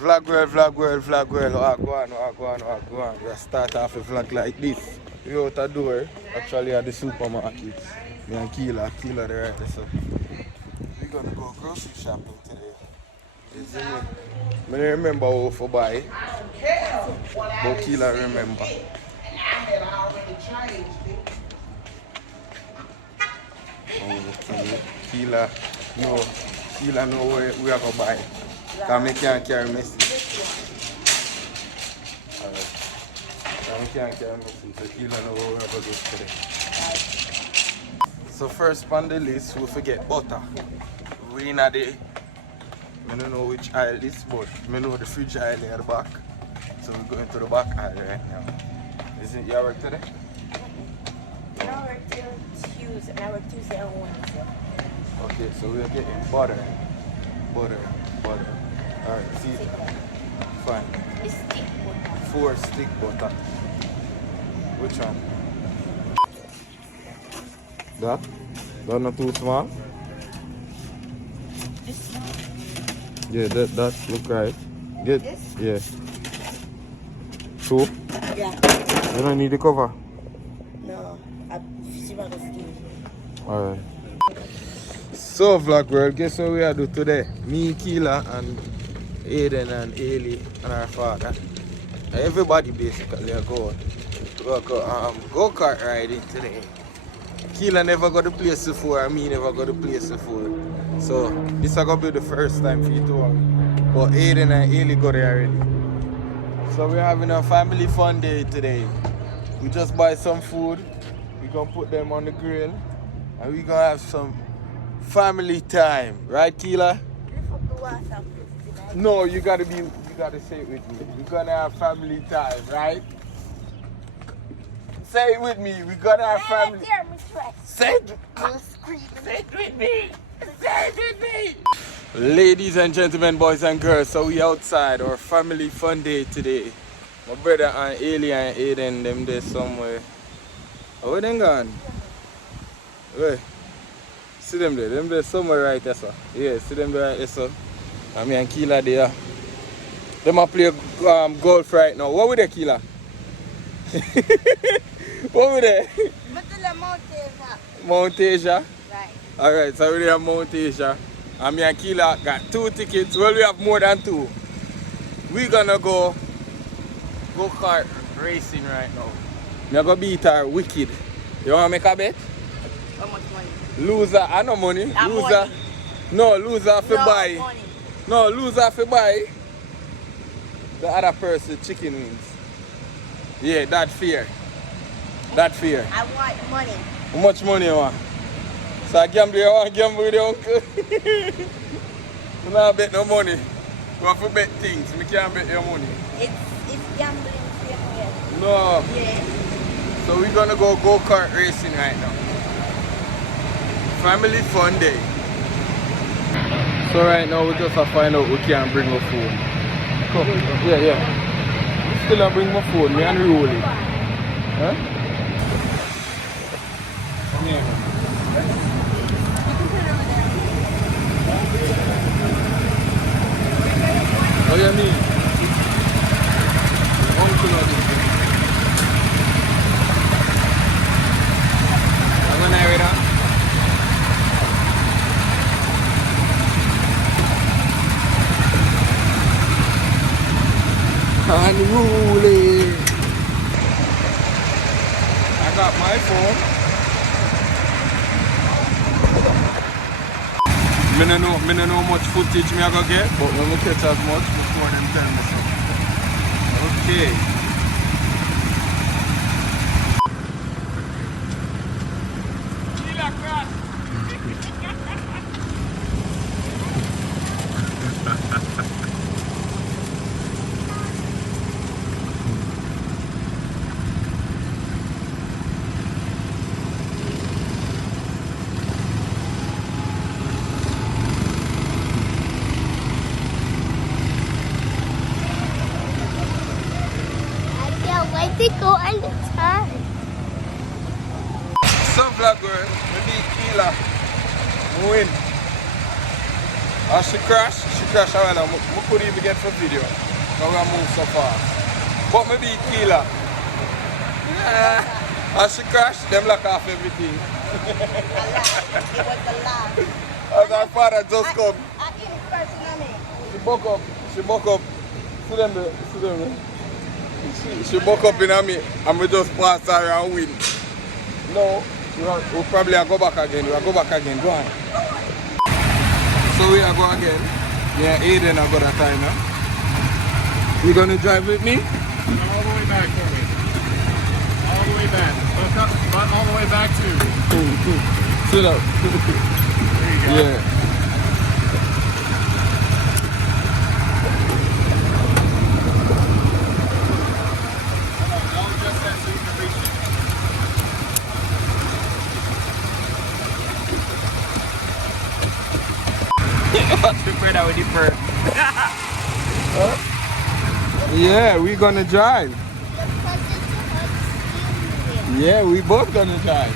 Vlog world. Go on. We start off a vlog like this. We out the door, actually at the supermarket. Me and Keela the right there. So we're gonna go grocery shopping today. You see me? I remember how to buy. But Keela remember. Okay. Keela know where we are going to buy. Because I can't carry message. Alright. I can't carry message, so Keela know where we are going to go today. So first on the list, we forget butter. We in the, I don't know which aisle this, but I know the fridge aisle at the back. So we're going to the back aisle right now. Is it your work today? I work till Tuesday. I work Tuesday and Wednesday. Okay, so we're getting butter. Alright, see. Fine. It's stick butter. 4 stick butter. Which one? That? That not too small? This small? Yeah, that look right. Get This? yeah. 2? Yeah. You don't need the cover? No. See what I do. Alright. So vlog world, guess what we are doing today? Me, Keela and Aiden and Ailey and our father. And everybody basically are going go-kart riding today. Keela never got the place before and me never got the place before. So this is gonna be the first time for you two. But Aiden and Ailey got there already. So we're having a family fun day today. We just buy some food, we're gonna put them on the grill and we're gonna have some family time, right Keela? No, you gotta say it with me. We're gonna have family time, right? Say it with me. We're gonna have family. Say it with me. Say it with me. Ladies and gentlemen, boys and girls, so we outside our family fun day today. My brother and Ailey and Aiden, them there somewhere. Oh, where they gone? Where? See them there somewhere right there, sir. Yeah, see them there right there, sir. And me and Keela there. Them a play golf right now. What with they, Keela? What with they? Mount Asia. Right. Alright, so we have Mount Asia. And me and Keela got 2 tickets. Well, we have more than 2. We're gonna go kart racing right now. We're gonna beat our wicked. You wanna make a bet? How much money? Loser, I know money. Loser. Money. No, loser for buy. Money. No, loser for buy. The other person chicken wings. Yeah, that fair. That fair. I want money. How much money you want? So I gamble, you want to gamble with your uncle? You don't bet no money. You have to bet things. We can't bet your money. It's gambling. No. Yeah. So we're gonna go-kart racing right now. Family fun day. So right now we just have to find out we can't bring our phone. Come. Yeah. We still don't bring my phone. Me and Rolly. Huh? Come here. What do you mean? Uncle or this? I'm gonna hear that. Unruly. I got my phone. I don't know how much footage I gonna get, but when we catch as much before them tell me so. Okay. They go all the time. Some vlog girl, we beat Keela. We win. She crashed. crash around and I couldn't even get for video. Now we move so fast. But me beat Keela. As she crashed, them lock off everything. It was the last. As our father just come. I came first, you know me. She buck up. See them there. She buck up in me and we just pass her and win. No, we'll probably go back again. Go on. So we are going again. Yeah, Aiden I got that time now. You gonna drive with me? All the way back for me. All the way back. But all the way back too. Sit up. There you go. Yeah. With you first. Yeah, we gonna drive. Yeah, we both gonna drive.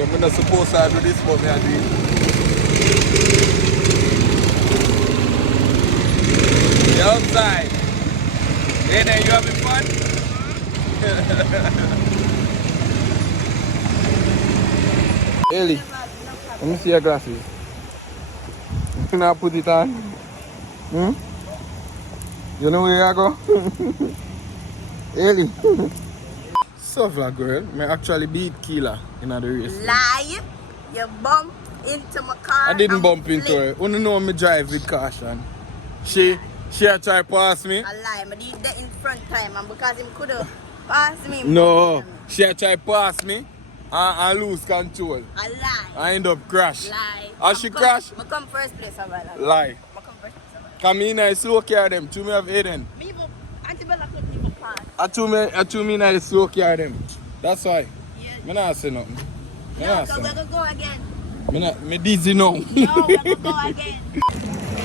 I'm not supposed to do this, but I do it. You're outside. Hey there, you having fun? Ellie, let me see your glasses. You know put it on? You know where I go? Ellie. So vlog girl, I actually beat Keela in the race. Lie. You bumped into my car. I didn't bump into her. You know me drive with caution. She had tried to pass me. I lie. I did that in front time and because him could have passed me. No, she had tried to pass me and lose control. I lie. I end up crash. Lie. As she crash? I come first place of all. Lie. I come first place of all. Come in and slow car them. To me have Aiden. Me, Auntie Bella couldn't even pass. I to me and slow car them. That's why. Yeah. I not say nothing. No, because we're going to go again. Me dizzy now. No, we're going to go again.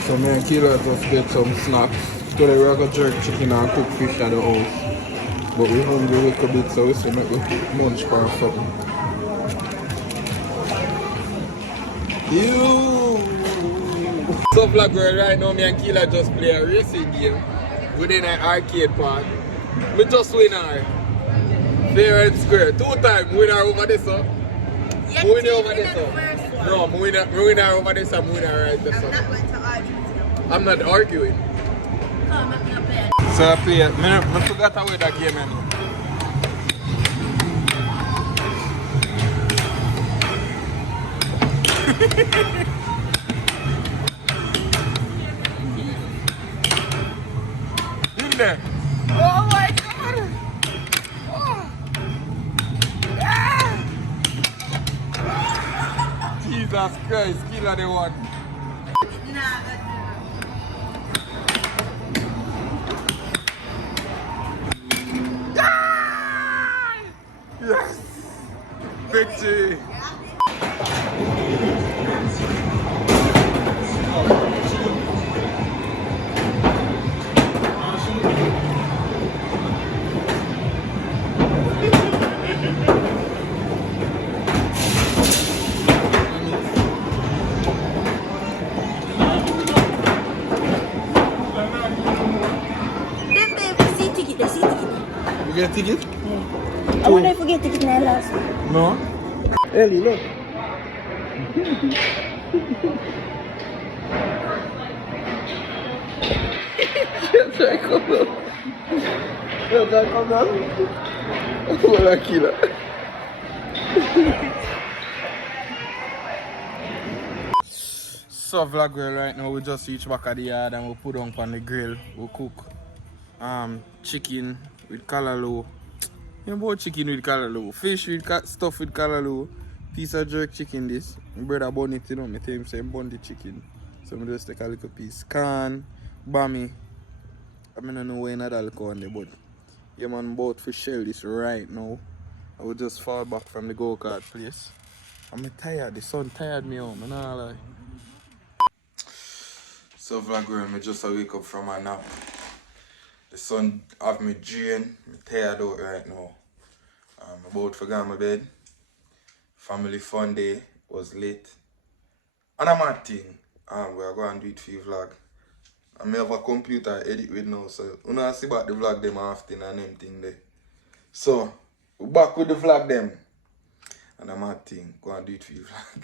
So me and Keela just get some snacks. Today we're going to jerk chicken and cook fish at the house. But we're hungry a little bit, so we say make we munch for something. So vlog girl, right now me and Keela just play a racing game within an arcade park. We just win her. Fair and square. 2 times win her over this one. Yes, Win her over this the one. first one. No, win her over this one, win her right this I'm one. not going to argue. I'm not arguing. Come, I'm not bad. So I play it. I forgot how that game ended. In there. Oh my god. Oh. Ah. Jesus Christ, Keela the one. Nah, Yes! Victory! You get a ticket? I wonder if we get ticket now last. No. Ellie, look. Yes, I come up. Yes, I come up. What a killer. So vlog girl, right now we just reach back at the yard and we put on the grill. We cook chicken with callaloo. You know about chicken with callaloo, fish with stuff with callaloo, piece of jerk chicken this. My brother bun it, you know, I tell him say bun the chicken. So I just take a little piece. Corn, bammy. I don't know where another alcohol on there, but Yeah man, I'm about to shell this right now. I will just fall back from the go-kart place. I'm tired, the sun tired me out, man. Nah, lie. So vlog girl, I just wake up from a nap. The sun have me drained, I'm tired out right now. I'm about to go to my bed. Family fun day was late. And I'm at thing. We're going to do it for you vlog. I have a computer I edit with now, so you know see about the vlog them often and them thing there. So we're back with the vlog them. And I'm at thing. Go and do it for you vlog.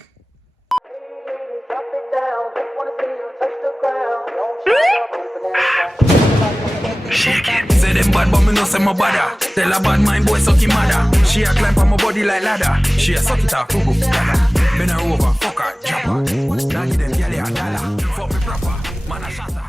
Shake it. Say them bad but me no say my bother. Tell a bad mind boy suck him mother. She a climb on my body like ladder. She a suck it off, fugu, ladder. Bend her over, fuck her, jump her. Now give them gyal a dollar. Fuck me proper, man a shatter.